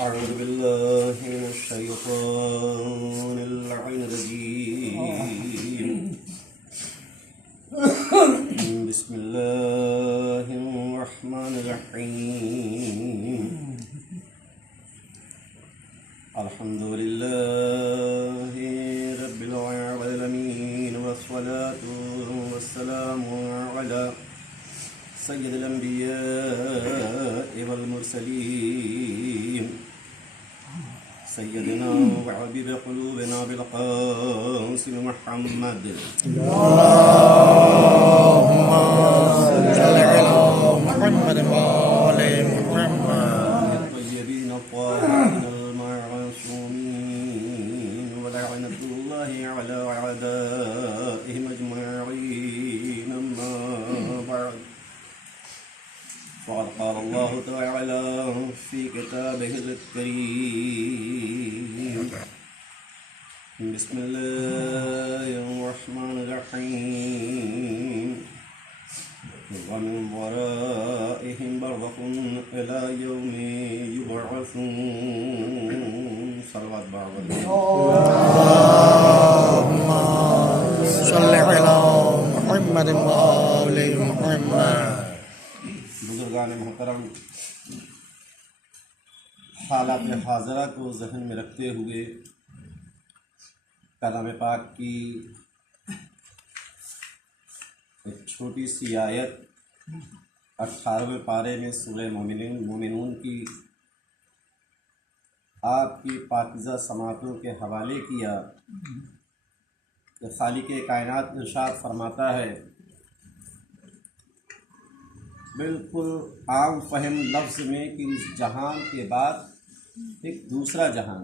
أعوذ بالله من الشيطان اللعين الرجيم بسم الله الرحمن الرحيم الحمد لله رب العالمين والصلاة والسلام على سيد الأنبياء والمرسلين سيدنا وحبيب قلوبنا بالقاسم محمد اللهم صل على محمد وآل محمد الطيبين الطاهرين المعصومين ولعنة الله على أعدائهم أجمعين أما بعد فقد قال الله تعالى في كتابه الكريم بسم الله الرحمن الرحيم ومن ورائهم برزخ إلى يوم يبعثون صلوات بعض اللهم صل على محمد وآل محمد بزرگان محترم، حالات حاضرہ کو ذہن میں رکھتے ہوئے کلام پاک کی ایک چھوٹی سی آیت 18ویں پارے میں سورہ مومنون کی آپ کی پاکیزہ سماعتوں کے حوالے کیا کہ خالق کائنات ارشاد فرماتا ہے، بالکل عام فہم لفظ میں کہ اس جہان کے بعد ایک دوسرا جہان،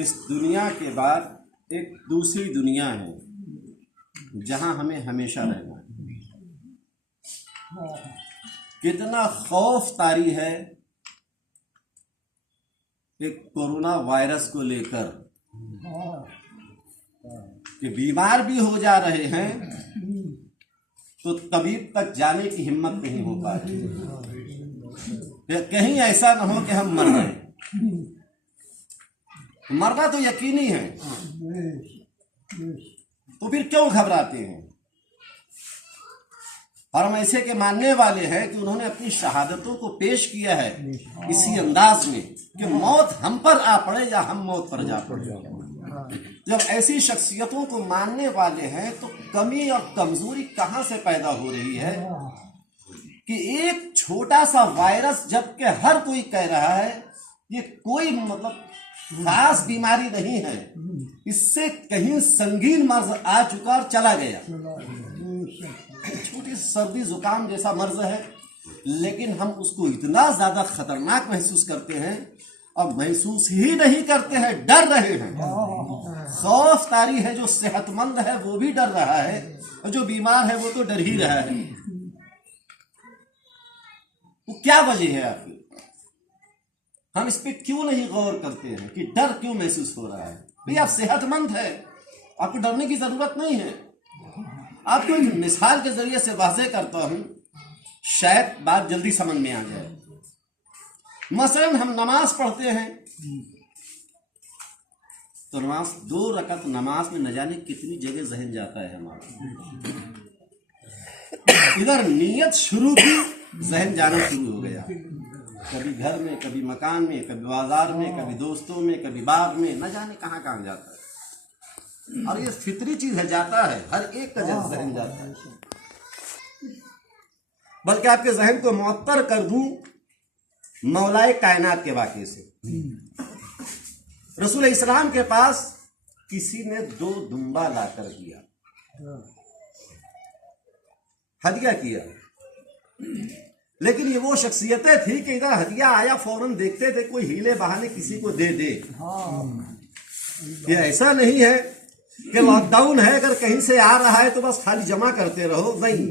اس دنیا کے بعد ایک دوسری دنیا ہے جہاں ہمیں ہمیشہ رہنا ہے۔ کتنا خوف طاری ہے کہ کورونا وائرس کو لے کر کہ بیمار بھی ہو جا رہے ہیں تو طبیب تک جانے کی ہمت نہیں ہو پا رہی، کہیں ایسا نہ ہو کہ ہم مر جائیں۔ مرنا تو یقینی ہے، تو پھر کیوں گھبراتے ہیں؟ اور ہم ایسے کے ماننے والے ہیں کہ انہوں نے اپنی شہادتوں کو پیش کیا ہے اسی انداز میں کہ موت ہم پر آ پڑے یا ہم موت پر جا پڑے۔ جب ایسی شخصیتوں کو ماننے والے ہیں تو کمی اور کمزوری کہاں سے پیدا ہو رہی ہے کہ ایک چھوٹا سا وائرس، جبکہ ہر کوئی کہہ رہا ہے یہ کوئی خاص بیماری نہیں ہے، اس سے کہیں سنگین مرض آ چکا اور چلا گیا، چھوٹی سردی زکام جیسا مرض ہے، لیکن ہم اس کو اتنا زیادہ خطرناک محسوس کرتے ہیں اور محسوس ہی نہیں کرتے ہیں، ڈر رہے ہیں۔ خوف طاری ہے، جو صحت مند ہے وہ بھی ڈر رہا ہے اور جو بیمار ہے وہ تو ڈر ہی رہا ہے۔ وہ کیا وجہ ہے آخر؟ ہم اس پہ کیوں نہیں غور کرتے ہیں کہ ڈر کیوں محسوس ہو رہا ہے؟ بھئی آپ صحت مند ہے، آپ کو ڈرنے کی ضرورت نہیں ہے۔ آپ کو ایک مثال کے ذریعے سے واضح کرتا ہوں، شاید بات جلدی سمجھ میں آ جائے۔ مثلا ہم نماز پڑھتے ہیں تو نماز 2 رکعت نماز میں نہ جانے کتنی جگہ ذہن جاتا ہے ہمارا، ادھر نیت شروع کی ذہن جانا شروع ہو گیا، کبھی گھر میں، کبھی مکان میں، کبھی بازار میں، کبھی دوستوں میں، کبھی باغ میں، نہ جانے کہاں کہاں جاتا ہے۔ اور یہ فطری چیز ہے، جاتا ہے، ہر ایک کا ذہن جاتا ہے۔ بلکہ آپ کے ذہن کو معطر کر دوں مولائے کائنات کے واقعے سے۔ رسول اسلام کے پاس کسی نے 2 دمبا لا کر دیا، ہدیہ کیا، لیکن یہ وہ شخصیتیں تھی کہ ادھر ہدیہ آیا فوراً دیکھتے تھے کوئی ہیلے بہانے کسی کو دے دے۔ یہ ایسا نہیں ہے کہ لاک ڈاؤن ہے، اگر کہیں سے آ رہا ہے تو بس خالی جمع کرتے رہو، نہیں،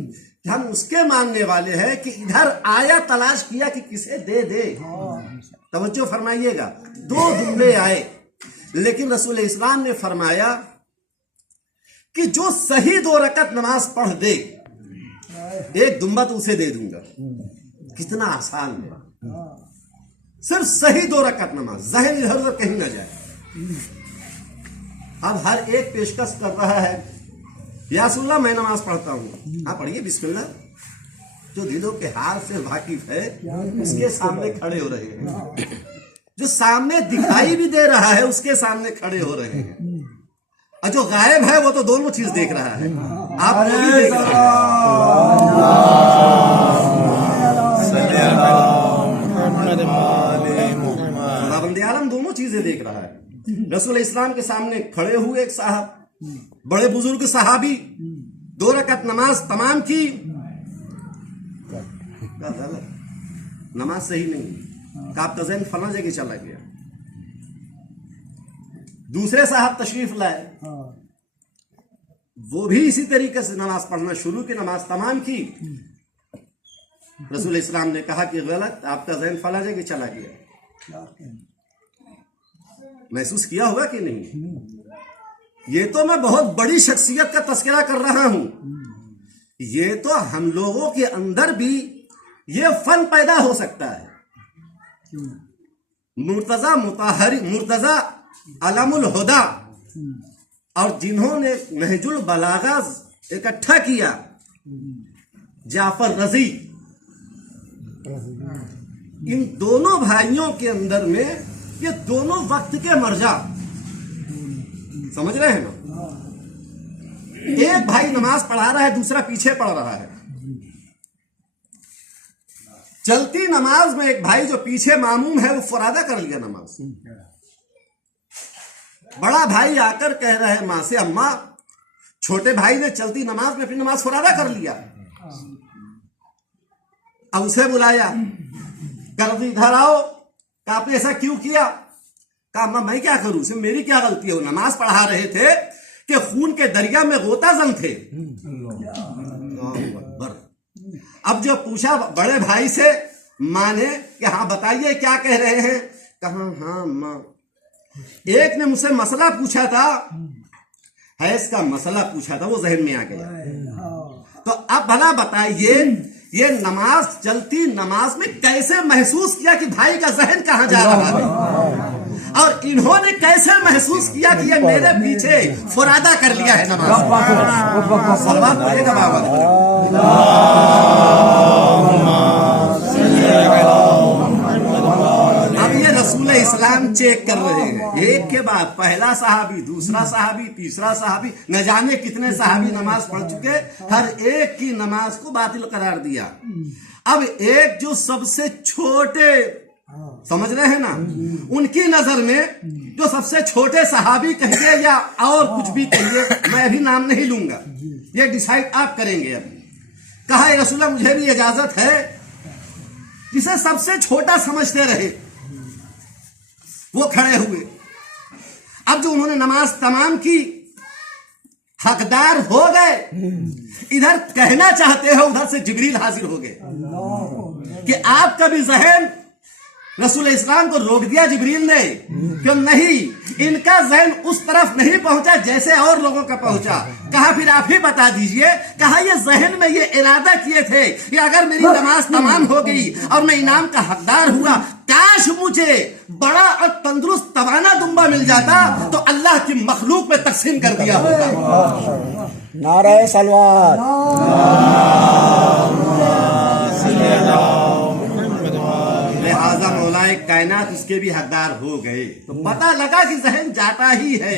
کہ ہم اس کے ماننے والے ہیں کہ ادھر آیا تلاش کیا کہ کسے دے دے. توجہ فرمائیے گا, 2 دمبے آئے, لیکن رسول اسلام نے فرمایا کہ جو صحیح 2 رکعت نماز پڑھ دے, 1 دمبا تو اسے دے دوں گا. کتنا آسان ہے, صرف صحیح 2 رکعت نماز, ذہن ادھر ادھر کہیں نہ جائے. اب ہر ایک پیشکش کر رہا ہے, یا رسول اللہ میں نماز پڑھتا ہوں. ہاں پڑھیے بسم اللہ. جو دلوں کے حال سے واقف ہے اس کے سامنے کھڑے ہو رہے ہیں, جو سامنے دکھائی بھی دے رہا ہے اس کے سامنے کھڑے ہو رہے ہیں, اور جو غائب ہے وہ تو دونوں چیز دیکھ رہا ہے. آپ وہ بھی دیکھ رہے ہیں, بندے عالم دونوں چیزیں دیکھ رہا ہے. رسول اسلام کے سامنے کھڑے ہوئے ایک صاحب, بڑے بزرگ صحابی, 2 رکعت نماز تمام کی. نماز صحیح نہیں, کہ آپ کا ذہن فلاں جگہ چلا گیا. دوسرے صاحب تشریف لائے, وہ بھی اسی طریقے سے نماز پڑھنا شروع کی, نماز تمام کی. رسول اسلام نے کہا کہ غلط, آپ کا ذہن فلاں جگہ چلا گیا. محسوس کیا ہوگا کہ نہیں؟ یہ تو میں بہت بڑی شخصیت کا تذکرہ کر رہا ہوں. یہ تو ہم لوگوں کے اندر بھی یہ فن پیدا ہو سکتا ہے. مرتضی علم الہدا اور جنہوں نے نہج البلاغہ اکٹھا کیا, جعفر رضی, ان دونوں بھائیوں کے اندر میں یہ دونوں وقت کے مرجع, سمجھ رہے ہیں نا؟ ایک بھائی نماز پڑھا رہا ہے, دوسرا پیچھے پڑھ رہا ہے. چلتی نماز میں ایک بھائی جو پیچھے ماموم ہے وہ فرادہ کر لیا نماز. بڑا بھائی آ کر کہہ رہا ہے ماں سے, اماں چھوٹے بھائی نے چلتی نماز میں اپنی نماز فرادہ کر لیا. اب اسے بلایا, کر دی ادھر آؤ, کہ آپ نے ایسا کیوں کیا؟ کہا اماں میں کیا کروں, اس میں میری کیا غلطی ہے؟ وہ نماز پڑھا رہے تھے کہ خون کے دریا میں غوطہ زن تھے. اب جو پوچھا بڑے بھائی سے ماں نے کہ ہاں بتائیے کیا کہہ رہے ہیں, کہا ہاں ماں ایک نے مجھ سے مسئلہ پوچھا تھا, حیض کا مسئلہ پوچھا تھا, وہ ذہن میں آ گیا. تو اب بھلا بتائیے یہ نماز, چلتی نماز میں کیسے محسوس کیا کہ بھائی کا ذہن کہاں جا رہا ہے, اور انہوں نے کیسے محسوس کیا کہ یہ میرے پیچھے فرادہ کر لیا ہے نماز. سلوات پڑھیے گا بابا. اب یہ رسول اسلام چیک کر رہے ہیں ایک کے بعد, پہلا صحابی, دوسرا صحابی, تیسرا صحابی, نہ جانے کتنے صحابی نماز پڑھ چکے, ہر ایک کی نماز کو باطل قرار دیا. اب ایک جو سب سے چھوٹے, سمجھ رہے ہیں نا, ان کی نظر میں جو سب سے چھوٹے صحابی کہیے یا اور کچھ بھی کہیے, میں ابھی نام نہیں لوں گا, یہ ڈیسائیڈ آپ کریں گے. ابھی کہا اے رسول اللہ مجھے بھی اجازت ہے, جسے سب سے چھوٹا سمجھتے رہے. وہ کھڑے ہوئے. اب جو انہوں نے نماز تمام کی, حقدار ہو گئے, ادھر کہنا چاہتے ہیں, ادھر سے جبریل حاضر ہو گئے کہ آپ کا بھی ذہن رسول اسلام کو روک دیا جبریل نے کہ نہیں, ان کا ذہن اس طرف نہیں پہنچا جیسے اور لوگوں کا پہنچا. کہا پھر آپ ہی بتا دیجئے. کہا یہ ذہن میں یہ ارادہ کیے تھے کہ اگر میری نماز تمام ہو گئی اور میں انعام کا حقدار ہوا, کاش مجھے بڑا اور تندرست توانا دمبا مل جاتا تو اللہ کی مخلوق میں تقسیم کر دیا ہوتا. نعرہ سلوات. لہذا مولائے کائنات اس کے بھی حقدار ہو گئے. تو پتہ لگا کہ ذہن جاتا ہی ہے.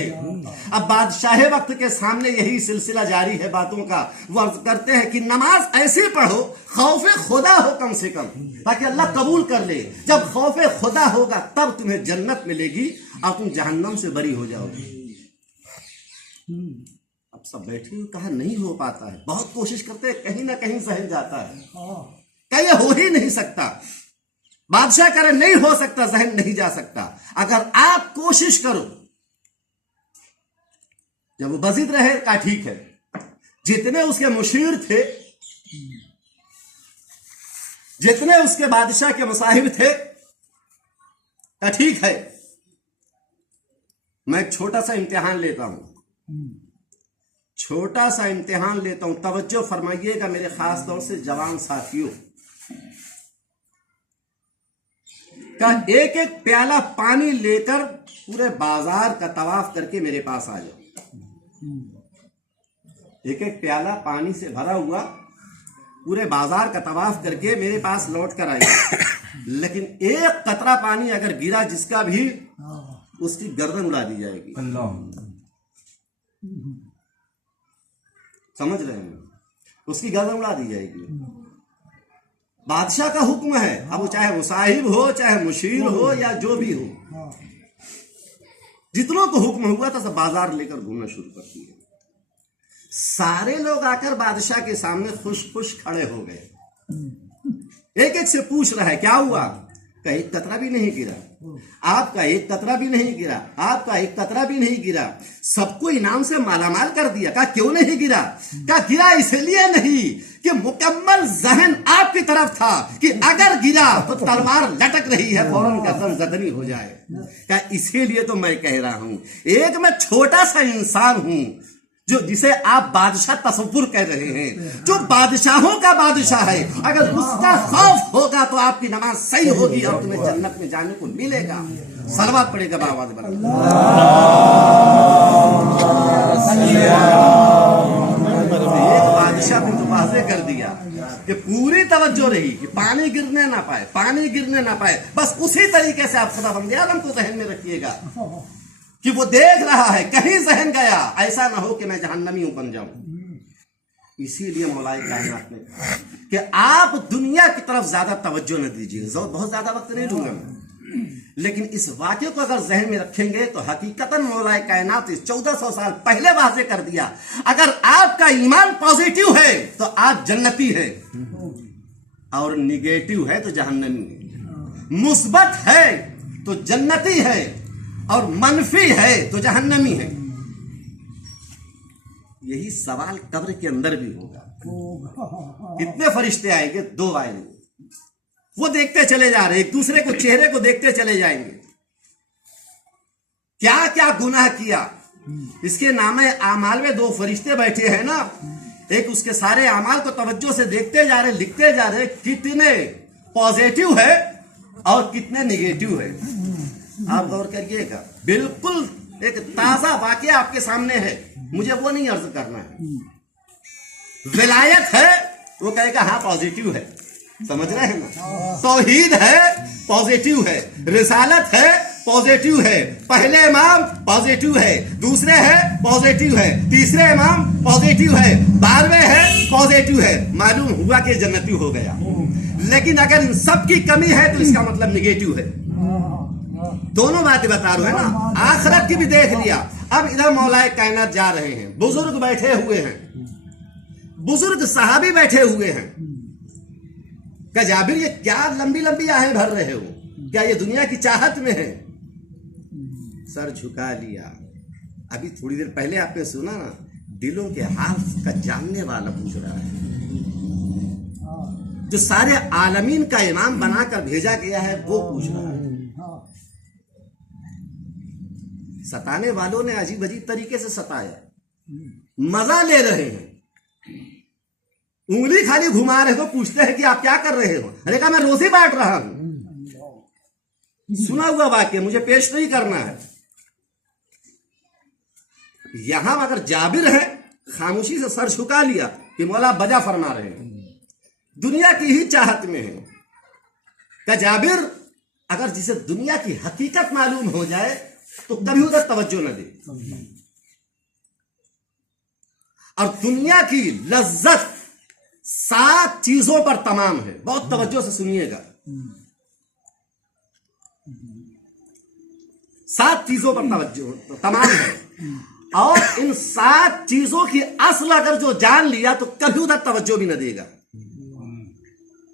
اب بادشاہ وقت کے سامنے یہی سلسلہ جاری ہے باتوں کا. وہ عرض کرتے ہیں کہ نماز ایسی پڑھو خوف خدا ہو کم سے کم, تاکہ اللہ قبول کر لے. جب خوف خدا ہوگا تب تمہیں جنت ملے گی اور تم جہنم سے بری ہو جاؤ گے. اب سب بیٹھے ہوئے, کہا نہیں ہو پاتا ہے, بہت کوشش کرتے ہیں, کہیں نہ کہیں ذہن جاتا ہے, کہ یہ ہو ہی نہیں سکتا. بادشاہ کرے نہیں ہو سکتا, ذہن نہیں جا سکتا. اگر آپ کوشش کرو. جب وہ بزید رہے کہا ٹھیک ہے, جتنے اس کے مشیر تھے जितने उसके बादशाह के मसाहिब थे, कहा ठीक है मैं एक छोटा सा इम्तिहान लेता हूं, छोटा सा इम्तिहान लेता हूं, तवज्जो फरमाइएगा मेरे खास तौर से जवान साथियों। का एक एक प्याला पानी लेकर पूरे बाजार का तवाफ करके मेरे पास आ जाओ। एक एक प्याला पानी से भरा हुआ पूरे बाजार का तवाफ करके मेरे पास लौट कर आइए, लेकिन एक कतरा पानी अगर गिरा जिसका भी, उसकी गर्दन उड़ा दी जाएगी। समझ रहे हैं? उसकी गर्दन उड़ा दी जाएगी। बादशाह का हुक्म है, अब वो चाहे मुसाहिब हो, चाहे मुशीर हो, या जो भी हो, जितनों को हुक्म हुआ था सब बाजार लेकर घूमना शुरू कर दिए। सारे लोग आकर बादशाह के सामने खुश खुश खड़े हो गए। एक एक से पूछ रहा है क्या हुआ? का एक कतरा भी नहीं गिरा, आपका एक कतरा भी नहीं गिरा, आपका एक कतरा भी नहीं गिरा। सबको इनाम से मालामाल कर दिया। कहा क्यों नहीं गिरा? कहा गिरा इसलिए नहीं कि मुकम्मल जहन आपकी तरफ था कि अगर गिरा तो तलवार लटक रही है, फौरन गर्दन जदनी हो जाए। कहा इसीलिए तो मैं कह रहा हूं, एक मैं छोटा सा इंसान हूं जो जिसे आप बादशाह तसव्वुर कह रहे हैं, जो बादशाहों का बादशाह है, अगर उसका खौफ होगा तो आपकी नमाज सही होगी और तुम्हें जन्नत में जाने को मिलेगा। सलवात पड़ेगा बावाज़ बना। एक बादशाह ने तो वाज़ेह कर दिया कि पूरी तवज्जो रही कि पानी गिरने ना पाए, पानी गिरने ना पाए। बस उसी तरीके से आप खुदावंद आलम को जहन में रखिएगा कि वो देख रहा है, कहीं जहन गया, ऐसा ना हो कि मैं जहन्नमी बन जाऊं। इसीलिए मौलाए कायनात ने कहा कि आप दुनिया की तरफ ज्यादा तवज्जो न दीजिए। बहुत ज्यादा वक्त नहीं लूंगा मैं, लेकिन इस वाक्य को अगर जहन में रखेंगे तो हकीकतन मौलाए कायनात 1400 साल पहले वाज़ेह कर दिया, अगर आपका ईमान पॉजिटिव है तो आप जन्नती है, और निगेटिव है तो जहन्नमी है। मुस्बत है तो जन्नती है, और मनफी है तो जहन्नमी है। यही सवाल कब्र के अंदर भी होगा। कितने फरिश्ते आएंगे? 2 आएंगे, वो देखते चले जा रहे, एक दूसरे को चेहरे को देखते चले जाएंगे, क्या क्या गुनाह किया। इसके नामे आमाल में 2 फरिश्ते बैठे हैं ना, एक उसके सारे आमाल को तवज्जो से देखते जा रहे, लिखते जा रहे, कितने पॉजिटिव है और कितने निगेटिव है। आप गौर करिएगा, बिल्कुल एक ताजा वाकया आपके सामने है, मुझे वो नहीं अर्ज करना है। विलायत है, वो कहेगा हाँ पॉजिटिव है, समझ रहे हैं ना। तौहीद है, पॉजिटिव है। रिसालत है, पॉजिटिव है। पहले इमाम पॉजिटिव है, दूसरे है पॉजिटिव है, तीसरे इमाम पॉजिटिव है, 12वें है पॉजिटिव है। मालूम हुआ कि जन्नती हो गया। लेकिन अगर इन सब की कमी है तो इसका मतलब निगेटिव है। दोनों बातें बता रहे हैं ना, आखिरत की भी देख लिया। अब इधर मौलाए कायनात जा रहे हैं, बुजुर्ग बैठे हुए हैं, बुजुर्ग सहाबी बैठे हुए हैं। क्या जाबिर ये क्या लंबी लंबी आहें भर रहे हो? क्या ये दुनिया की चाहत में है? सर झुका लिया। अभी थोड़ी देर पहले आपने सुना ना, दिलों के हाल का जानने वाला पूछ रहा है, जो सारे आलमीन का इमाम बनाकर भेजा गया है वो पूछ रहा है। सताने वालों ने अजीब अजीब तरीके से सताया, मजा ले रहे हैं, उंगली खाली घुमा रहे तो पूछते हैं कि आप क्या कर रहे हो? अरे कहा मैं रोजी बांट रहा हूं। सुना हुआ वाक्य मुझे पेश नहीं करना है। यहां अगर जाबिर है, खामोशी से सर झुका लिया कि मौला बजा फरमा रहे हैं, दुनिया की ही चाहत में है। क्या जाबिर अगर जिसे दुनिया की हकीकत मालूम हो जाए तो कभी उधर तवज्जो न दे, और दुनिया की लज्जत 7 चीजों पर तमाम है। बहुत तवज्जो से सुनिएगा, 7 चीजों पर तवज्जो तमाम है, और इन 7 चीजों की असल अगर जो जान लिया तो कभी उधर तवज्जो भी न देगा।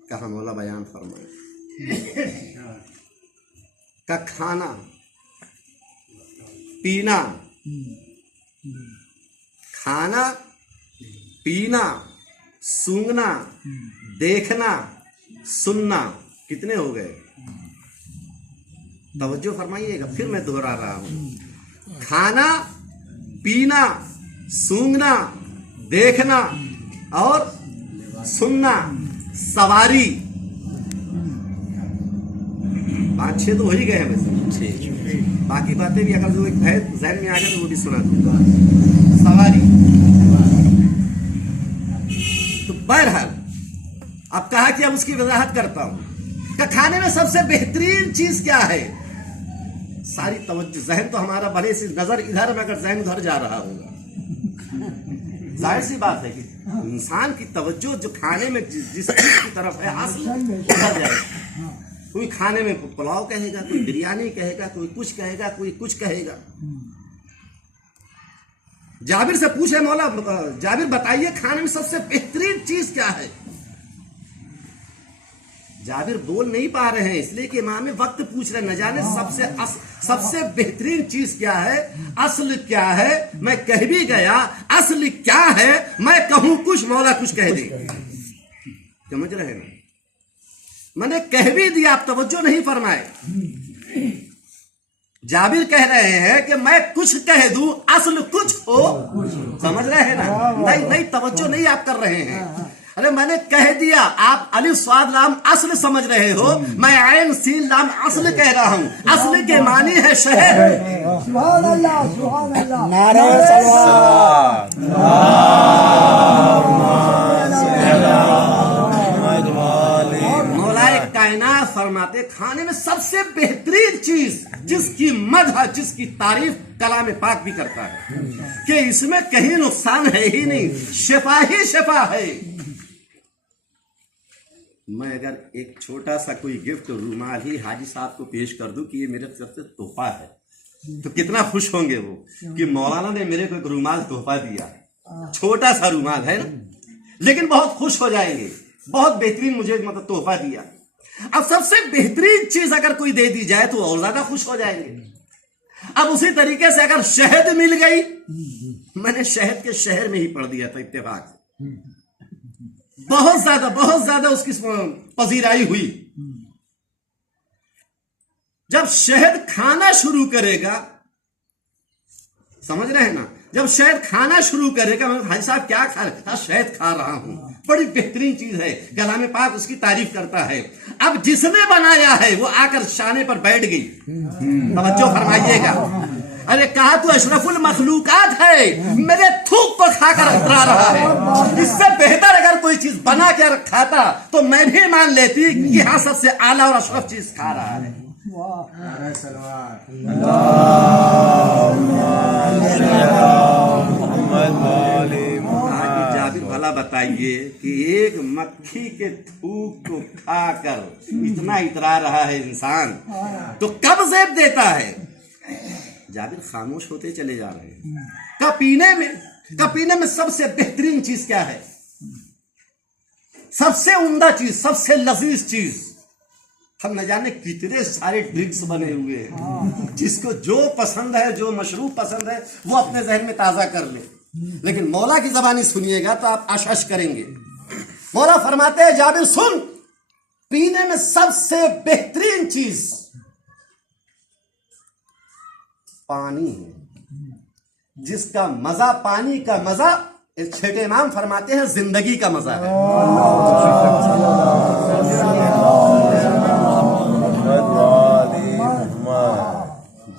कहा मौला बयान फरमाए का खाना पीना, खाना पीना, सूंघना, देखना, सुनना, कितने हो गए? तवज्जो फरमाइएगा, फिर मैं दोहरा रहा हूं। खाना, पीना, सूंघना, देखना और सुनना, सवारी, 5-6 तो हो ही गए हैं वैसे। बाकी बातें भी अगर जो एक है जहन में आ गया तो वो भी सुना दूंगा। सवारी। तो बहरहाल अब कहा कि अब उसकी वजाहत करता हूं कि खाने में सबसे बेहतरीन चीज क्या है। सारी तवज्जो, जहन तो हमारा भले से नजर इधर मगर जहन उधर जा रहा होगा। जाहिर सी बात है कि इंसान की तवज्जो जो खाने में जिस चीज की तरफ है असल उधर जाएगा। कोई खाने में पुलाव कहेगा, कोई बिरयानी कहेगा, कोई कुछ कहेगा, कोई कुछ कहेगा। जाबिर से पूछे, मौला जाबिर बताइए खाने में सबसे बेहतरीन चीज क्या है। जाबिर बोल नहीं पा रहे हैं इसलिए कि इमाम वक्त पूछ रहे, न जाने सबसे बेहतरीन चीज क्या है, असल क्या है। मैं कह भी गया असल क्या है, मैं कहूं कुछ मौला कुछ कह दे। समझ रहे हैं? मैंने कह भी दिया, आप तवज्जो नहीं फरमाए। जाबिर कह रहे हैं कि मैं कुछ कह दूं असल कुछ हो। समझ रहे हैं ना? नहीं तवज्जो नहीं आप कर रहे हैं। अरे मैंने कह दिया, आप अलिफ स्वाद लाम असल समझ रहे हो, मैं आयन सीन लाम असल कह रहा हूं। असल के मानी है शहर। सुभान अल्लाह, सुभान अल्लाह। नारे सलवात। मौलाए कायनात फरमाते खाने में सबसे बेहतरीन चीज जिसकी मदह, जिसकी तारीफ कलाम पाक भी करता है कि इसमें कहीं नुकसान है ही नहीं, शिफा ही शिफा है। मैं अगर एक छोटा सा कोई गिफ्ट रूमाल ही हाजी साहब को पेश कर दूं कि ये मेरे तरफ से तोहफा है, तो कितना खुश होंगे वो कि मौलाना ने मेरे को एक रूमाल तोहफा दिया। छोटा सा रूमाल है ना, लेकिन बहुत खुश हो जाएंगे, बहुत बेहतरीन मुझे मतलब तोहफा दिया। अब सबसे बेहतरीन चीज अगर कोई दे दी जाए तो और ज्यादा खुश हो जाएंगे। अब उसी तरीके से अगर शहद मिल गई, मैंने शहद के शहर में ही पढ़ दिया था इत्तेफाक से, बहुत ज्यादा उसकी पजीराई हुई। जब शहद खाना शुरू करेगा, समझ रहे हैं ना, जब शहद खाना शुरू करेगा, मैं भाई साहब क्या खा रहे हैं? शहद खा रहा हूं, बड़ी बेहतरीन चीज है, कलाम पाक उसकी तारीफ करता है। अब जिसने बनाया है वो आकर शाने पर बैठ गई। तवज्जो फरमाइएगा। अरे कहा तू अशरफुल मखलूकात है, मेरे थूक को खाकर उतरा रहा है। इससे बेहतर अगर कोई चीज बना कर खाता तो मैं भी मान लेती कि हाँ सबसे आला और अशरफ चीज खा रहा है। जाबिर भला बताइए कि एक मक्खी के थूक को खाकर इतना इतरा रहा है इंसान, तो कब ज़ेब देता है? जाबिर खामोश होते चले जा रहे हैं। कपीने में सबसे बेहतरीन चीज क्या है? सबसे उम्दा चीज, सबसे लजीज चीज। हम न जाने कितने सारे ड्रिंक्स बने हुए हैं, जिसको जो पसंद है, जो मशरूब पसंद है, वो अपने जहन में ताजा कर ले। लेकिन मौला की जबानी सुनिएगा तो आप आशश करेंगे। मौला फरमाते हैं, जाबिर सुन, पीने में सबसे बेहतरीन चीज पानी है, जिसका मजा, पानी का मजा, एक छठे इमाम फरमाते हैं जिंदगी का मजा है।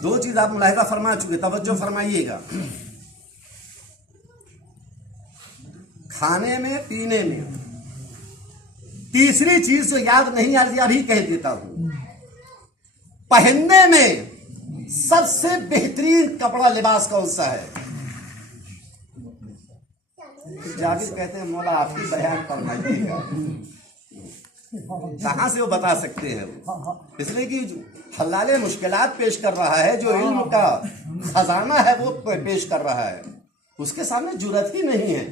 दो चीज आप मुलाहिजा फरमा चुके, तवज्जो फरमाइएगा। खाने में, पीने में। तीसरी चीज जो याद नहीं आ रही अभी कह देता हूं, पहनने में सबसे बेहतरीन कपड़ा लिबास कौन सा है? जाबिर कहते हैं मौला आपकी बयान फरमाइएगा। कहां से वो बता सकते हैं? इसलिए कि हल्लाले मुश्किलात पेश कर रहा है, जो इल्म का खजाना है वो पेश कर रहा है, उसके सामने जुर्रत ही नहीं है।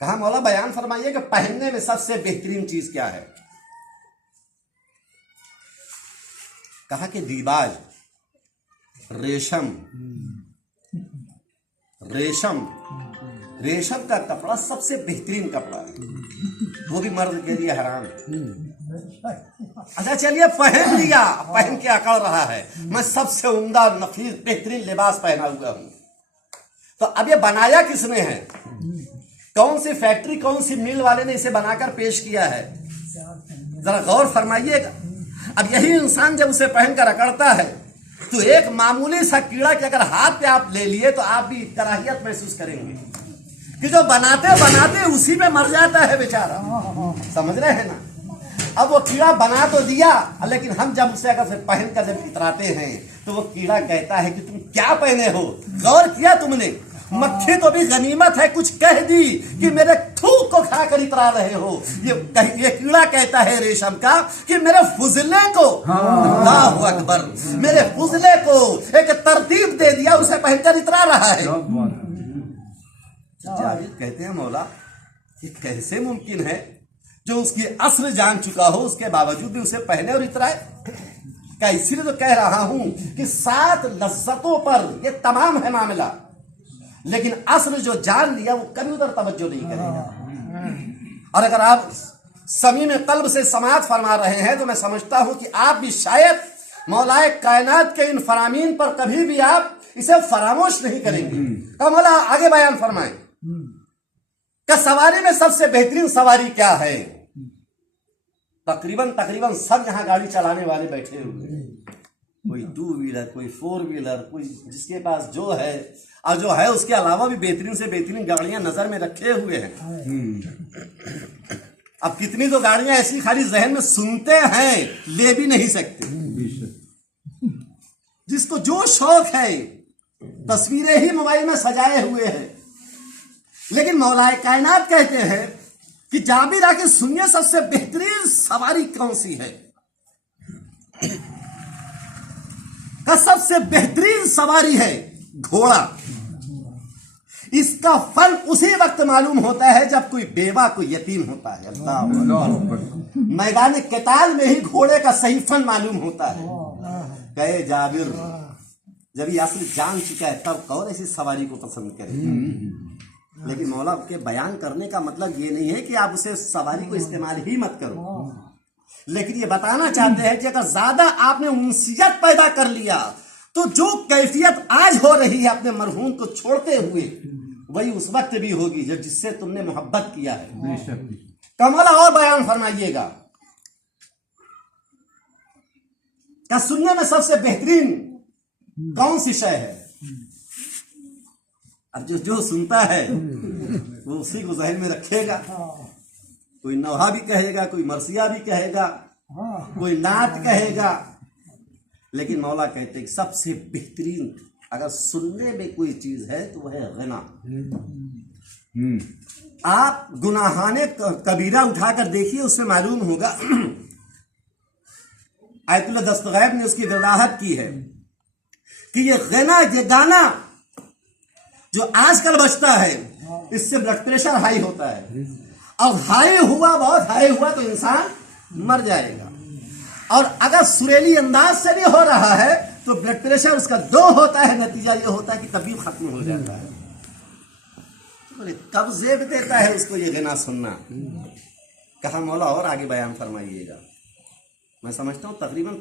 कहा मौला बयान फरमाइए कि पहनने में सबसे बेहतरीन चीज क्या है? कहा कि दीबाज, रेशम रेशम रेशम का कपड़ा सबसे बेहतरीन कपड़ा है। वो भी मर्द के लिए हराम है। अच्छा चलिए पहन लिया, पहन के अकड़ रहा है मैं सबसे उम्दा नफीस बेहतरीन लिबास पहना हुआ हूं, तो अब ये बनाया किसने है? कौन सी फैक्ट्री, कौन सी मिल वाले ने इसे बनाकर पेश किया है? जरा गौर फरमाइएगा। अब यही इंसान जब उसे पहनकर अकड़ता है तो एक मामूली सा कीड़ा के अगर हाथ पे आप ले लिए तो आप भी कराहियत महसूस करेंगे कि जो बनाते बनाते उसी में मर जाता है बेचारा। समझ रहे हैं ना? अब वो कीड़ा बना तो दिया, लेकिन हम जब उसे अगर पहन कर जब इतराते हैं तो वो कीड़ा कहता है कि तुम क्या पहने हो? गौर किया तुमने? मक्खी तो भी गनीमत है कुछ कह दी कि मेरे थूक को खाकर इतरा रहे हो। ये कीड़ा कहता है रेशम का कि मेरे फुजले को, अल्लाहु अकबर, मेरे फुजले को एक तरतीब दे दिया, उसे पहनकर इतरा रहा है। जावेद कहते हैं मौला ये कैसे मुमकिन है जो उसकी अस्ल जान चुका हो उसके बावजूद भी उसे पहने और इतराए? क्या इसीलिए तो कह रहा हूं कि 7 लज्जतों पर ये तमाम है मामला, लेकिन असल जो जान लिया वो कभी उधर तवज्जो नहीं करेगा। और अगर आप समीम कल्ब से समाअत फरमा रहे हैं तो मैं समझता हूं कि आप भी शायद मौलाए कायनात के इन फरामीन पर कभी भी आप इसे फरामोश नहीं करेंगे। तो मौला आगे बयान फरमाएं कि सवारी में सबसे बेहतरीन सवारी क्या है? तकरीबन सब यहाँ गाड़ी चलाने वाले बैठे हुए हैं, कोई 2 व्हीलर, कोई 4 व्हीलर, कोई जिसके पास जो है, और जो है उसके अलावा भी बेहतरीन से बेहतरीन गाड़ियां नजर में रखे हुए हैं। अब कितनी तो गाड़ियां ऐसी खाली जहन में सुनते हैं, ले भी नहीं सकते। जिसको जो शौक है तस्वीरें ही मोबाइल में सजाए हुए हैं, लेकिन मौलाए कायनात कहते हैं कि जाबिर आके सुनिए सबसे बेहतरीन सवारी कौन सी है? का सबसे बेहतरीन सवारी है घोड़ा। इसका फल उसी वक्त मालूम होता है जब कोई बेवा, कोई यतीम होता है। अल्लाह मैदान किताल में ही घोड़े का सही फल मालूम होता है। कहे जाबिर जब ये असल जान चुका है तब कौन ऐसी सवारी को पसंद करे? लेकिन मौला के बयान करने का मतलब ये नहीं है कि आप उसे सवारी को इस्तेमाल ही मत करो, लेकिन ये बताना चाहते हैं कि अगर ज्यादा आपने उनसियत पैदा कर लिया तो जो कैफियत आज हो रही है अपने मरहूम को छोड़ते हुए वही उस वक्त भी होगी जब जिससे तुमने मोहब्बत किया है। कमला और बयान फरमाइएगा। क्या सुनने में सबसे बेहतरीन कौन सी शय है? अब जो सुनता है वो उसी को जहन में रखेगा। कोई नौहा भी कहेगा, कोई मरसिया भी कहेगा, कोई नात कहेगा, लेकिन मौला कहते हैं सबसे बेहतरीन अगर सुनने में कोई चीज है तो वह है गना। आप गुनाहाने कबीरा उठाकर देखिए, उससे मालूम होगा। आयतुल्लाह दस्तगैब ने उसकी वजाहत की है कि ये गना, ये गाना जो आजकल बजता है इससे ब्लड प्रेशर हाई होता है, और हाई हुआ, बहुत हाई हुआ तो इंसान मर जाएगा। और अगर सुरीली अंदाज से भी हो रहा है तो ब्लड प्रेशर उसका 2 होता है, नतीजा ये होता है कि तबीयत खत्म हो जाता है। तो कब जेब देता है उसको ये गाना सुनना? कहा मौला और आगे बयान फरमाइएगा। मैं समझता हूँ तकरीबन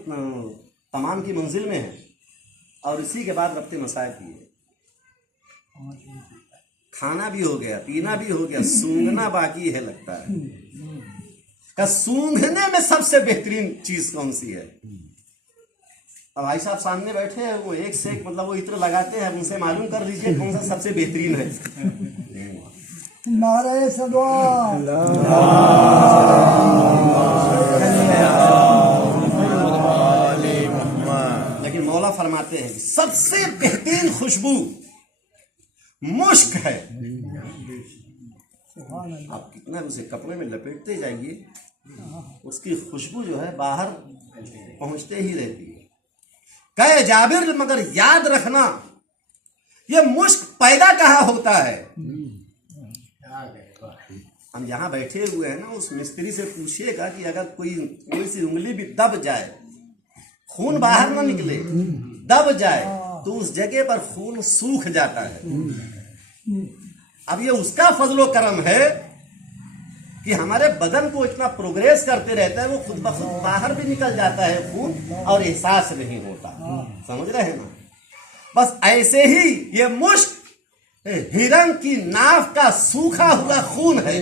तमाम की मंजिल में है, और इसी के बाद रब्ते मसाइब की है। खाना भी हो गया, पीना भी हो गया, सूंघना बाकी है लगता है। का सूंघने में सबसे बेहतरीन चीज कौन सी है? अब भाई साहब सामने बैठे हैं, वो एक से एक मतलब वो इत्र लगाते हैं, उनसे मालूम कर लीजिए कौन सा सबसे बेहतरीन है। नारे सदवार लेकिन मौला फरमाते हैं सबसे बेहतरीन खुशबू मुश्क है। आप कितना उसे कपड़े में लपेटते जाइए, उसकी खुशबू जो है बाहर पहुंचते ही रहती है। कहे जाबिर मगर याद रखना ये मुश्क पैदा कहाँ होता है? हम यहाँ बैठे हुए हैं ना, उस मिस्त्री से पूछिएगा कि अगर कोई सी उंगली भी दब जाए, खून बाहर ना निकले, दब जाए तो उस जगह पर खून सूख जाता है। अब ये उसका फजलो करम है کہ ہمارے بدن کو اتنا پروگریس کرتے رہتا ہے وہ خود بخود باہر بھی نکل جاتا ہے خون اور احساس نہیں ہوتا. سمجھ رہے ہیں نا؟ بس ایسے ہی یہ مشک ہرن کی ناف کا سوکھا ہوا خون ہے.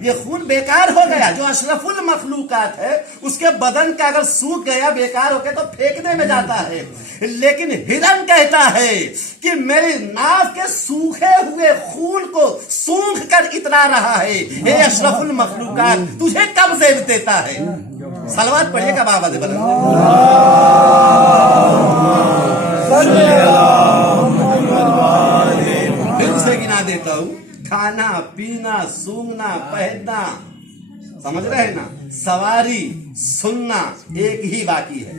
یہ خون بیکار ہو گیا. جو اشرف المخلوقات ہے اس کے بدن کا اگر سوکھ گیا بیکار ہو گیا تو پھینکنے میں جاتا ہے. لیکن ہرن کہتا ہے کہ میری ناف کے سوکھے ہوئے خون کو سونکھ کر اترا رہا ہے. اے اشرف المخلوقات تجھے کب زیب دیتا ہے؟ صلوات پڑھیے گا بابا دے بلند. پھر اسے گنا دیتا ہوں. کھانا پینا سونگنا پہننا سمجھ رہے نا, سواری سننا ایک ہی باقی ہے.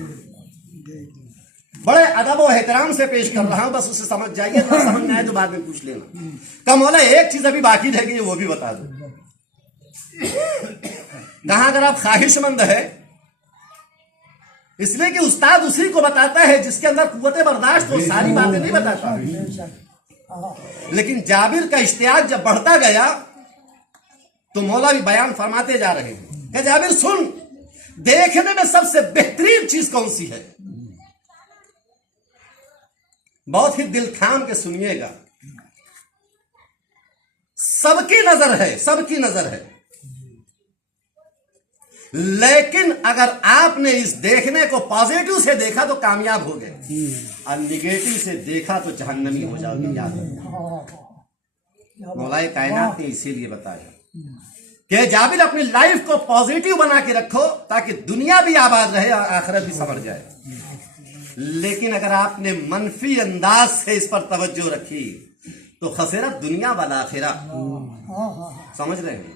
بڑے ادب و احترام سے پیش کر رہا ہوں, بس اسے سمجھ جائیے. نہ سمجھ میں آئے تو بعد میں پوچھ لینا. کہ مولا ایک چیز ابھی باقی رہ گئی وہ بھی بتا دو. کہاں اگر آپ خواہش مند ہے اس لیے کہ استاد اسی کو بتاتا ہے جس کے اندر قوت برداشت ہو, ساری باتیں نہیں بتاتا. لیکن جابر کا اشتیاق جب بڑھتا گیا تو مولا بھی بیان فرماتے جا رہے ہیں کہ جابر سن, دیکھنے میں سب سے بہترین چیز کون سی ہے؟ بہت ہی دل تھام کے سنیے گا. سب کی نظر ہے, سب کی نظر ہے, لیکن اگر آپ نے اس دیکھنے کو پازیٹو سے دیکھا تو کامیاب ہو گئے اور نگیٹو سے دیکھا تو جہنمی ہو جاؤ گے. یاد رکھنا, مولا کائنات نے اسی لیے بتایا کہ جابر اپنی لائف کو پازیٹو بنا کے رکھو تاکہ دنیا بھی آباد رہے اور آخرت بھی سنور جائے. لیکن اگر آپ نے منفی انداز سے اس پر توجہ رکھی تو خسرت دنیا والآخرہ. سمجھ رہے ہیں؟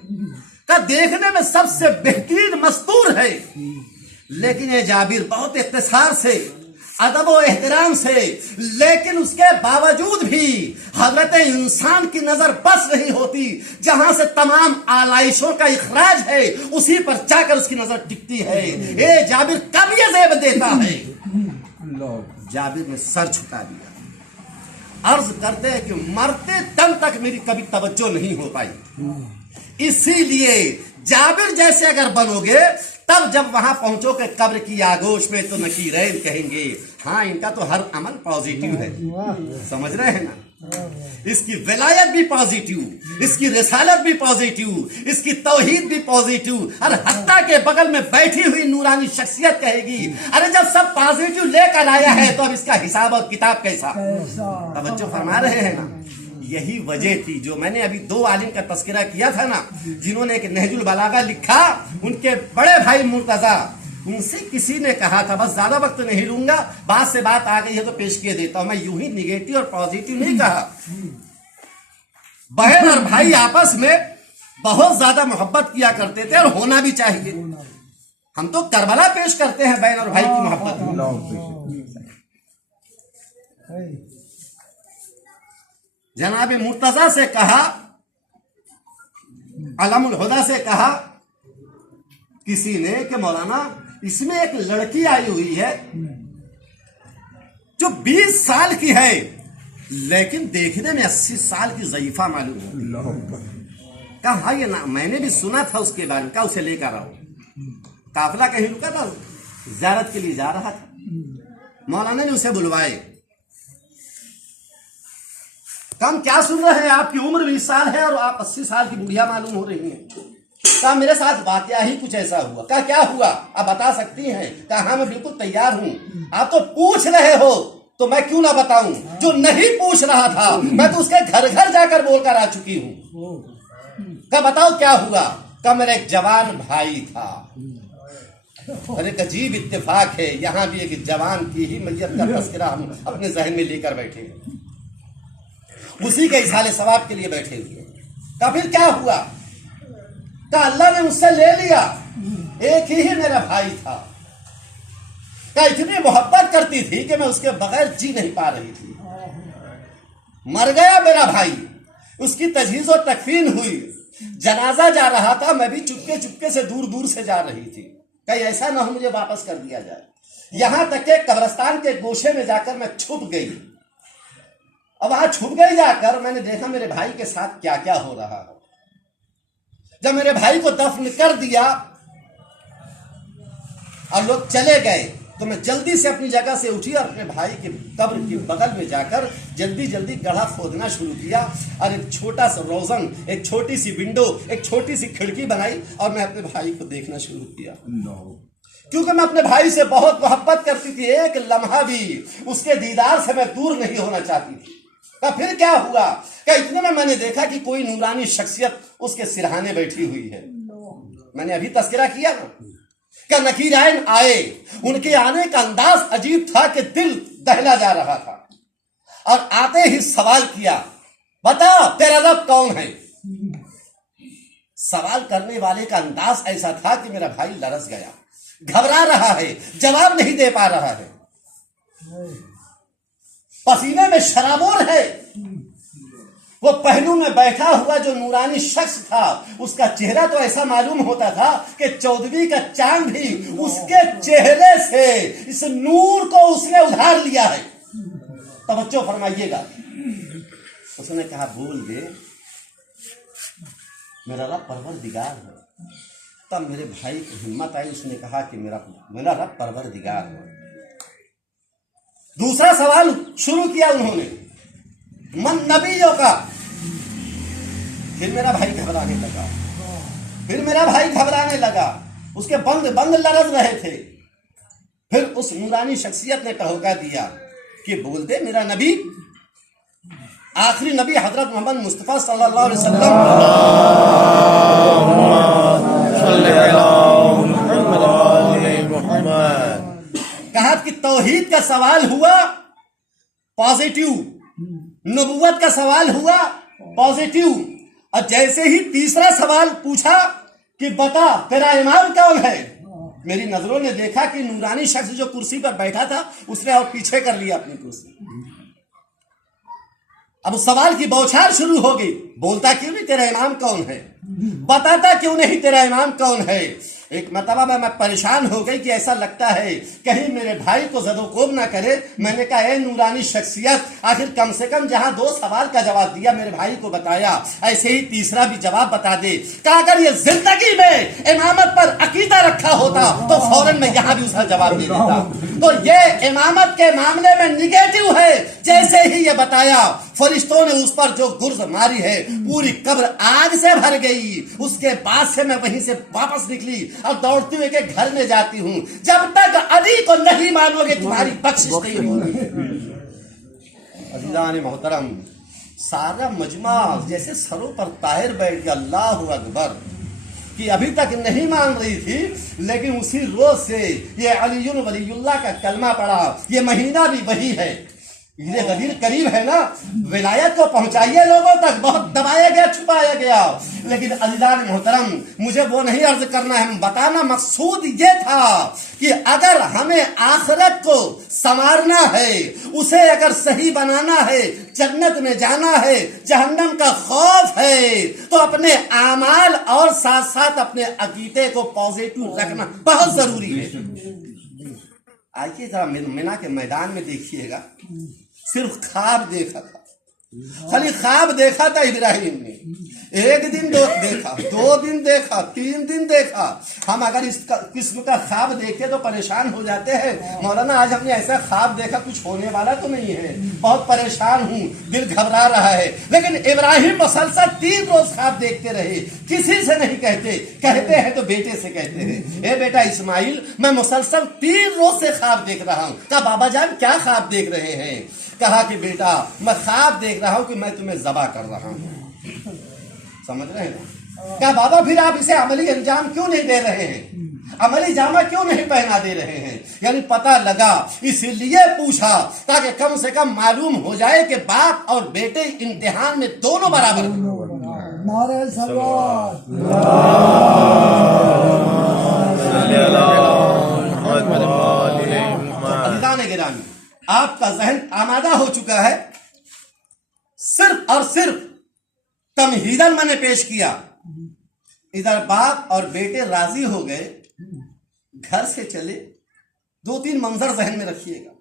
کہ دیکھنے میں سب سے بہترین مستور ہے, لیکن یہ جابر بہت اختصار سے ادب و احترام سے, لیکن اس کے باوجود بھی حضرت انسان کی نظر بس نہیں ہوتی. جہاں سے تمام آلائشوں کا اخراج ہے اسی پر جا کر اس کی نظر ٹکتی ہے. اے جابر کب یہ زیب دیتا ہے؟ جابر نے سر جھکا دیا, عرض کرتے ہیں کہ مرتے دم تک میری کبھی توجہ نہیں ہو پائی. اسی لیے جابر جیسے اگر بنو گے تب جب وہاں پہنچو کہ قبر کی آگوش میں تو نکیرین کہیں گے ہاں ان کا تو ہر عمل پازیٹیو ہے. سمجھ رہے ہیں نا؟ اس کی ولایت بھی پازیٹیو, اس کی رسالت بھی پازیٹیو, اس کی توحید بھی پازیٹیو, اور حتیٰ کے بغل میں بیٹھی ہوئی نورانی شخصیت کہے گی ارے جب سب پازیٹیو لے کر آیا ہے تو اب اس کا حساب اور کتاب کیسا؟ توجہ فرما رہے ہیں نا؟ یہی وجہ تھی جو میں نے ابھی دو عالم کا تذکرہ کیا تھا نا, جنہوں نے ایک نہج البلاغہ لکھا, ان کے بڑے بھائی مرتضیٰ, ان سے کسی نے کہا تھا, بس زیادہ وقت نہیں لوں گا, بات سے بات آ گئی ہے تو پیش کیے دیتا ہوں. میں یوں ہی نگیٹو اور پازیٹیو نہیں کہا. بہن اور بھائی آپس میں بہت زیادہ محبت کیا کرتے تھے اور ہونا بھی چاہیے. ہم تو کربلا پیش کرتے ہیں بہن اور بھائی کی محبت. جناب مرتضیٰ سے کہا, علم الہدیٰ سے کہا کسی نے کہ مولانا اس میں ایک لڑکی آئی ہوئی ہے جو 20 سال کی ہے لیکن دیکھنے میں 80 سال کی ضعیفہ معلوم ہو. کہا ہاں یہ میں نے بھی سنا تھا اس کے بارے میں, کہا اسے لے کر آؤ. قافلہ کہیں رکا تھا, زیارت کے لیے جا رہا تھا. مولانا نے اسے بلوائے. کم کیا سن رہے ہیں, آپ کی عمر 20 سال ہے اور آپ 80 سال کی بڑھیا معلوم ہو رہی ہیں. کہا میرے ساتھ واقعہ ہی کچھ ایسا ہوا. کہا کیا ہوا, آپ بتا سکتی ہیں؟ کہا ہاں میں بالکل تیار ہوں. آپ تو پوچھ رہے ہو تو میں کیوں نہ بتاؤں. جو نہیں پوچھ رہا تھا میں تو اس کے گھر گھر جا کر بول کر آ چکی ہوں. کہا بتاؤ کیا ہوا. کہا میرا ایک جوان بھائی تھا. اور ایک عجیب اتفاق ہے, یہاں بھی ایک جوان کی ہی میت کا تذکرہ ہم اپنے ذہن میں لے کر بیٹھے ہیں, اسی کے اظہار ثواب کے لیے بیٹھے ہوئے. کہا پھر کیا ہوا. کہا اللہ نے مجھ سے لے لیا, ایک ہی میرا بھائی تھا. کہا اتنی محبت کرتی تھی کہ میں اس کے بغیر جی نہیں پا رہی تھی. مر گیا میرا بھائی, اس کی تجہیز و تکفین ہوئی, جنازہ جا رہا تھا, میں بھی چپکے چپکے سے دور دور سے جا رہی تھی. کہیں ایسا نہ ہو مجھے واپس کر دیا جائے. یہاں تک کہ قبرستان کے گوشے میں جا کر میں چھپ گئی. اب وہاں چھپ گئی جا کر میں نے دیکھا میرے بھائی کے ساتھ کیا کیا ہو رہا ہے. जब मेरे भाई को दफन कर दिया और लोग चले गए तो मैं जल्दी से अपनी जगह से उठी और अपने भाई के कब्र के बगल में जाकर जल्दी जल्दी गड्ढा खोदना शुरू किया और एक छोटा सा रोजन, एक छोटी सी विंडो, एक छोटी सी खिड़की बनाई और मैं अपने भाई को देखना शुरू किया। क्योंकि मैं अपने भाई से बहुत मोहब्बत करती थी, एक लम्हा भी उसके दीदार से मैं दूर नहीं होना चाहती थी। का फिर क्या हुआ? क्या इतने में मैंने देखा कि कोई नूरानी शख्सियत उसके सिरहाने बैठी हुई है। मैंने अभी तस्करा किया ना, क्या नकीराइन आए, उनके आने का अंदाज अजीब था कि दिल दहला जा रहा था। और आते ही सवाल किया, बता तेरा रब कौन है? सवाल करने वाले का अंदाज ऐसा था कि मेरा भाई लरस गया, घबरा रहा है, जवाब नहीं दे पा रहा है, पसीने में शराबोर है। वो पहलू में बैठा हुआ जो नूरानी शख्स था, उसका चेहरा तो ऐसा मालूम होता था कि 14वीं का चांद भी उसके चेहरे से इस नूर को उसने उधार लिया है। तवज्जो फरमाइएगा। उसने कहा, बोल दे मेरा रब परवरदिगार है। तब मेरे भाई को हिम्मत आई, उसने कहा कि मेरा रब परवरदिगार है। दूसरा सवाल शुरू किया उन्होंने, मन नबियों का। फिर मेरा भाई घबराने लगा, उसके बंद लरज रहे थे। फिर उस नूरानी शख्सियत ने टहोका दिया कि बोल दे मेरा नबी, आखिरी नबी हजरत मोहम्मद मुस्तफा सल्लल्लाहु अलैहि वसल्लम। कहा कि तौहीद का सवाल हुआ पॉजिटिव, नबुवत का सवाल हुआ पॉजिटिव, और जैसे ही तीसरा सवाल पूछा कि बता तेरा इमाम कौन है, मेरी नजरों ने देखा कि नूरानी शख्स जो कुर्सी पर बैठा था उसने और पीछे कर लिया अपनी कुर्सी। अब उस सवाल की बौछार शुरू हो गई, बोलता क्यों नहीं तेरा इमाम कौन है, बताता क्यों नहीं तेरा इमाम कौन है। एक मरतबा मैं परेशान हो गई कि ऐसा लगता है कहीं मेरे भाई को ज़दोकोब ना करे। मैंने कहा, ए नूरानी शख्सियत, आखिर कम से कम जहां 2 सवाल का जवाब दिया, मेरे भाई को बताया, ऐसे ही तीसरा भी जवाब बता दे। कहा अगर ये जिंदगी में इमामत पर अकीदा रखा होता तो फौरन मैं यहां भी उसका जवाब दे देता। तो ये इमामत के मामले में निगेटिव है। जैसे ही ये बताया, फरिश्तों ने उस पर जो गुर्ज मारी है, पूरी कब्र आग से भर गई। उसके बाद से मैं वहीं से वापस निकली और दौड़ती हुई के घर में जाती हूं, जब तक अली को नहीं मानोगे तुम्हारी बख्शिश नहीं होगी। अज़ीज़ान मोहतरम, सारा मजमा जैसे सरों पर ताहिर बैठ गया, अल्लाहु अकबर, कि अभी तक नहीं मान रही थी, लेकिन उसी रोज से ये अलीयुन वलीयुल्लाह का कलमा पड़ा। ये महीना भी वही है, ईद गदीर करीब है ना, विलायत को पहुंचाइए लोगों तक। बहुत दबाया गया, छुपाया गया, लेकिन अज़ीज़ान मोहतरम, मुझे वो नहीं अर्ज करना है, बताना मकसूद ये था कि अगर हमें आखिरत को संवारना है, उसे अगर सही बनाना है, जन्नत में जाना है, जहन्नम का खौफ है, तो अपने आमाल और साथ साथ अपने अकीदे को पॉजिटिव रखना बहुत जरूरी है। आइए जरा मिना के मैदान में देखिएगा, सिर्फ ख्वाब देखा था, खाली ख्वाब देखा था इब्राहिम ने। 1 दिन देखा, 2 दिन देखा, 3 दिन देखा। हम अगर इस किस्म का ख्वाब देखे तो परेशान हो जाते हैं। मौलाना आज हमने ऐसा ख्वाब देखा, कुछ होने वाला तो नहीं है, बहुत परेशान हूँ, दिल घबरा रहा है। लेकिन इब्राहिम मुसलसल 3 रोज ख्वाब देखते रहे, किसी से नहीं कहते हैं तो बेटे से कहते हैं, ए बेटा इस्माइल, मैं मुसलसल 3 रोज से ख्वाब देख रहा हूँ। कहा बाबा जान क्या ख्वाब देख रहे हैं? कहा कि बेटा मैं ख्वाब देख रहा हूं कि मैं तुम्हें ज़बा कर रहा हूं। समझ रहे हैं ना? क्या बाबा फिर आप इसे अमली अंजाम क्यों नहीं दे रहे हैं, अमली जामा क्यों नहीं पहना दे रहे हैं? यानी पता लगा, इसलिए पूछा ताकि कम से कम मालूम हो जाए कि बाप और बेटे इम्तिहान में दोनों बराबर हैं। नारे सलवात। अज़ीज़ान गिरामी, आपका जहन आमादा हो चुका है। सिर्फ और सिर्फ तमहीदन मैंने पेश किया। इधर बाप और बेटे राजी हो गए, घर से चले। 2-3 मंजर जहन में रखिएगा।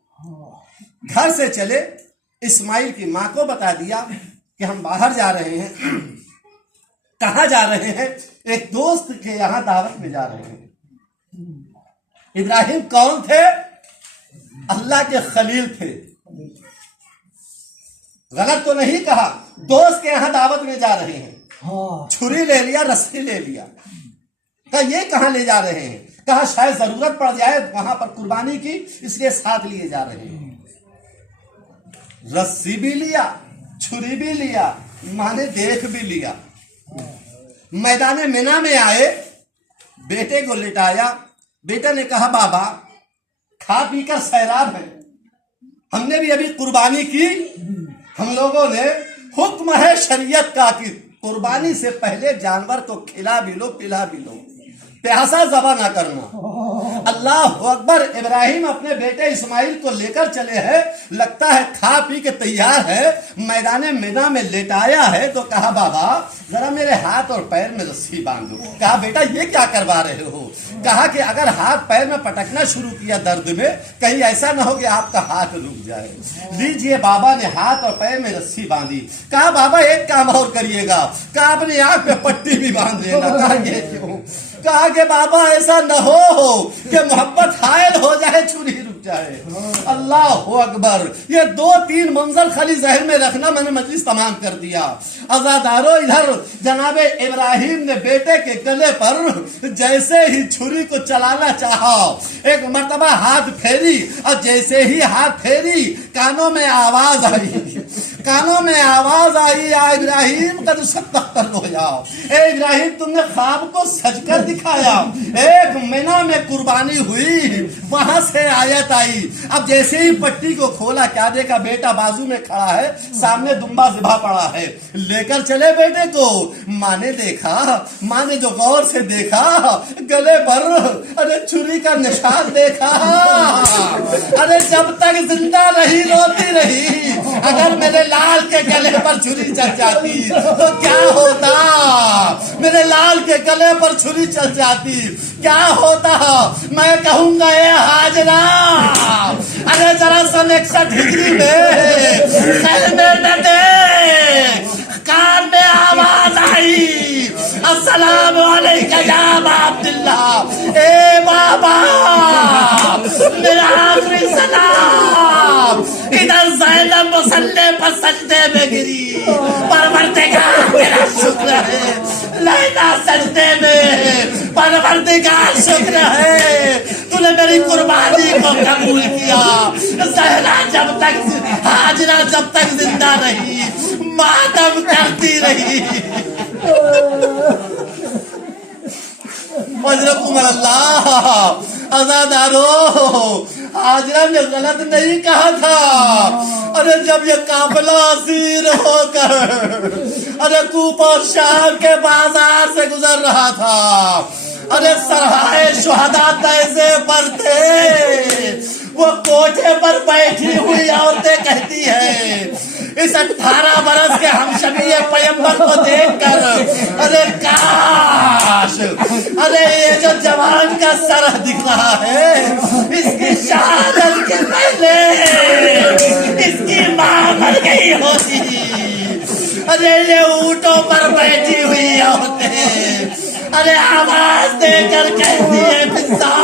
घर से चले, इस्माइल की माँ को बता दिया कि हम बाहर जा रहे हैं, کہاں جا رہے ہیں؟ ایک دوست کے یہاں دعوت میں جا رہے ہیں۔ ابراہیم کون تھے؟ اللہ کے خلیل تھے۔ غلط تو نہیں کہا، دوست کے یہاں دعوت میں جا رہے ہیں، چھری لے لیا، رسی لے لیا، کہا یہ کہاں لے جا رہے ہیں؟ کہا شاید ضرورت پڑ جائے وہاں پر قربانی کی، اس لیے ساتھ لیے جا رہے ہیں۔ رسی بھی لیا، چھری بھی لیا، ماں نے دیکھ بھی لیا۔ میدان مینا میں آئے، بیٹے کو لٹایا، بیٹا نے کہا بابا کھا پی کر سیراب ہے، ہم نے بھی ابھی قربانی کی، ہم لوگوں نے حکم ہے شریعت کا کہ قربانی سے پہلے جانور کو کھلا بھی لو پلا بھی لو، پیاسا ذبح نہ کرنا۔ اللہ اکبر، ابراہیم اپنے بیٹے اسماعیل کو لے کر چلے ہیں، لگتا ہے کھا پی کے تیار ہے، میدان مینا میں لیٹایا ہے تو کہا بابا ذرا میرے ہاتھ اور پیر میں رسی باندھو۔ کہا بیٹا یہ کیا کروا رہے ہو؟ کہا کہ اگر ہاتھ پیر میں پٹکنا شروع کیا درد میں، کہیں ایسا نہ ہو کہ آپ کا ہاتھ رک جائے۔ لیجئے، بابا نے ہاتھ اور پیر میں رسی باندھی۔ کہا بابا ایک کام اور کریے گا، کہا اپنی آنکھ پہ پٹی بھی باندھ لینا۔ کہا یہ کیوں؟ کہا کہ بابا ایسا نہ ہو کہ محبت حائل ہو جائے، چھری رک جائے۔ اللہ اکبر، یہ دو تین منظر خالی ذہن میں رکھنا، میں نے مجلس تمام کر دیا۔ عزادارو، ادھر جناب ابراہیم نے بیٹے کے گلے پر جیسے ہی چھری کو چلانا چاہا، ایک مرتبہ ہاتھ پھیری، اور جیسے ہی ہاتھ پھیری کانوں میں آواز آئی، کانوں میں آواز آئی، یا ابراہیم قد صدقت الرؤیا، اے ابراہیم تم نے خواب کو سج کر دکھایا۔ ایک مینا میں قربانی ہوئی، وہاں سے آیت آئی۔ اب جیسے ہی پٹی کو کھولا، کیا دیکھا؟ بیٹا بازو میں کھڑا ہے، سامنے دمبا ذبح پڑا ہے، لے کر چلے بیٹے کو۔ ماں نے دیکھا، ماں نے جو غور سے دیکھا، گلے پر ارے چھری کا نشان دیکھا، ارے جب تک زندہ رہی روتی رہی، اگر میرے لال کے گلے پر چھری چل جاتی تو کیا ہوتا؟ میرے لال کے گلے پر چھری چل جاتی کیا ہوتا؟ میں کہوں گا اے حاجرہ، ارے ذرا سن 61 ہجری میں خیمے میں دے، کان میں آواز آئی، السلام علیکہ یا ابا عبداللہ، اے بابا میرا آخری سلام۔ ادھر زینب مسلح پر سجدے میں گری، پروردگار میرا شکر ہے، لیلا سجدے میں، پروردگار شکر ہے تو نے میری قربانی کو قبول کیا۔ زہرا جب تک، حاجرہ جب تک زندہ رہی، ماتم کرتی رہی۔ حضرت اللہ، عزادارو، حاجرہ نے غلط نہیں کہا تھا۔ ارے جب یہ قافلہ اسیر ہو کر ارے کوفہ شام کے بازار سے گزر رہا تھا، ارے سرہائے شہداء نیزے پر تھے، وہ کوٹھے پر بیٹھی ہوئی عورتیں کہتی ہیں اس 18 برس کے ہم شبیہ پیغمبر کو دیکھ کر، ارے کاش، ارے یہ جو جوان کا سر دکھ رہا ہے، اس کی شہادت کے پہلے اس کی ماں مر گئی ہوتی۔ ارے یہ اونٹوں پر بیٹھی ہوئی عورتیں، ارے آواز دے کر کہتی ہے پتا،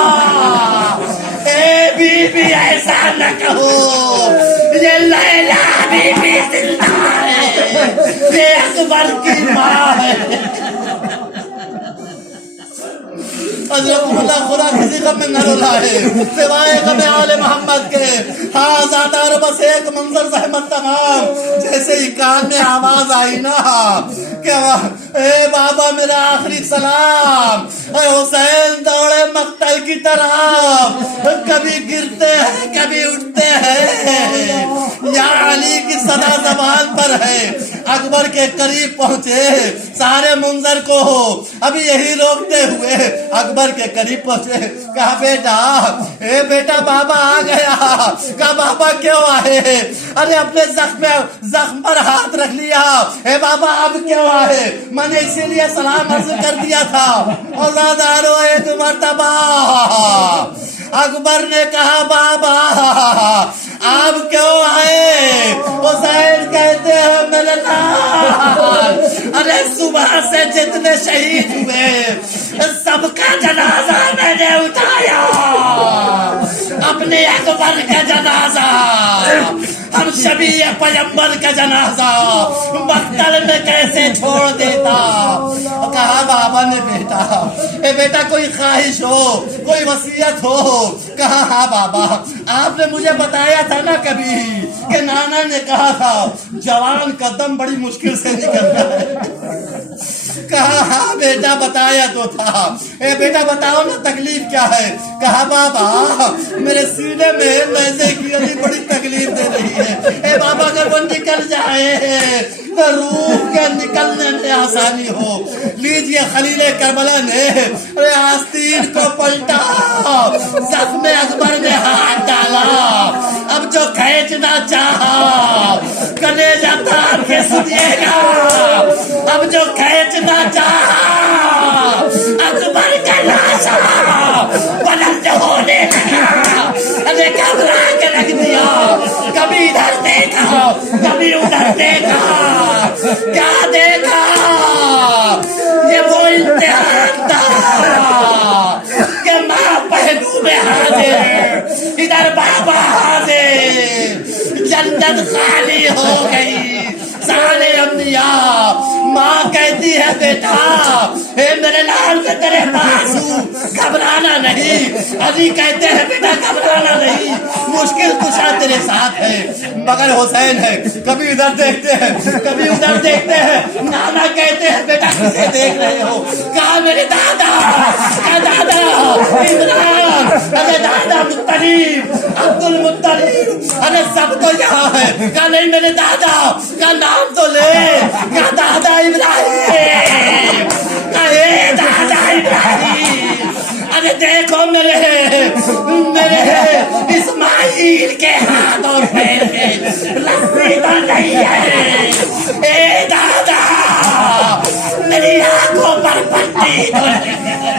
اے بی بی ایسا نہ کہو، یہ لیلا بی بی زندہ ہے، یہ اکبر کی ماں ہے۔ حضرت اللہ خدا کسی غم میں نہ رلائے سوائے غم آل محمد کے۔ ہاں زادار، بس ایک منظر زحمت تمام، جیسے ہی کان میں آواز آئی نا کہ اے بابا میرا آخری سلام، اے حسین دوڑے مقتل کی طرح، کبھی گرتے ہیں کبھی اٹھتے ہیں، یا علی کی صدا زبان پر ہے۔ اکبر کے قریب پہنچے، سارے منظر کو ابھی یہی روکتے ہوئے اکبر کے قریب پہنچے، کہا بیٹا، اے بیٹا بابا آ گیا۔ کہا بابا کیوں آئے؟ ارے اپنے زخم پر ہاتھ رکھ لیا، اے بابا اب کیوں آئے؟ میں نے اسی لیے سلام عرض کر دیا تھا۔ اور زادارو ایک مرتبہ अकबर ने कहा बाबा आप क्यों आए? हुसैन कहते हैं मेरे लाल, अरे सुबह से जितने शहीद हुए सबका जनाजा मैंने उठाया, अपने अकबर का जनाजा, हम शबी पैगंबर का जनाजा बख्तर में कैसे छोड़ देता। कहा बाबा ने बेटा कोई ख्वाहिश हो, कोई वसीयत हो? कहा हाँ बाबा, आपने मुझे बताया था ना कभी कि नाना ने कहा था जवान का दम बड़ी मुश्किल से निकलता है। कहा हाँ बेटा बताया तो था। बेटा बताओ ना तकलीफ क्या है? कहा बाबा मेरे सीने में नैज़े की अली बड़ी तकलीफ दे रही है। बाबा अगर वो निकल जाए तो रूह के निकलने में आसानी हो। लीजिए खलीले करबला ने आस्तीन को पलटा, जख्म अकबर में हाथ डाला, अब जो खींचना चाहा कलेजा तार के सुनिएगा, अब जो खींचना चाहा अकबर का लाशा बुलंद होने लगा। अरे घबरा के रख दिया, कभी इधर देखा कभी उधर देखा, क्या देखा? ये वो इम्तिहान था कि माँ पहलू में हाजिर, इधर बाबा हाजिर, जन्नत खाली हो गई। सारे अंबिया, माँ कहती है बेटा हे मेरे लाल मैं तेरे पास हूँ, घबराना नहीं। अली कहते हैं बेटा घबराना नहीं, मुश्किल कुशा तेरे साथ है। मगर हुसैन है, कभी इधर देखते हैं कभी उधर देखते हैं। नाना कहते हैं बेटा किसे देख रहे हो? कहा मेरे दादा, कहा दादा इमरान, अरे दादा मुत्तलिब, अब्दुल मुत्तलिब, अरे सब तो यहाँ है। कहा नहीं मेरे दादा का नाम तो ले, कहा दादा इब्राहिम, अरे दादा इब्राहिम, अरे देखो मेरे इस्माइल के हाथ और पैर में लस्सी तो नहीं है। ए दादा मेरी आंखों पर पट्टी तो नहीं है।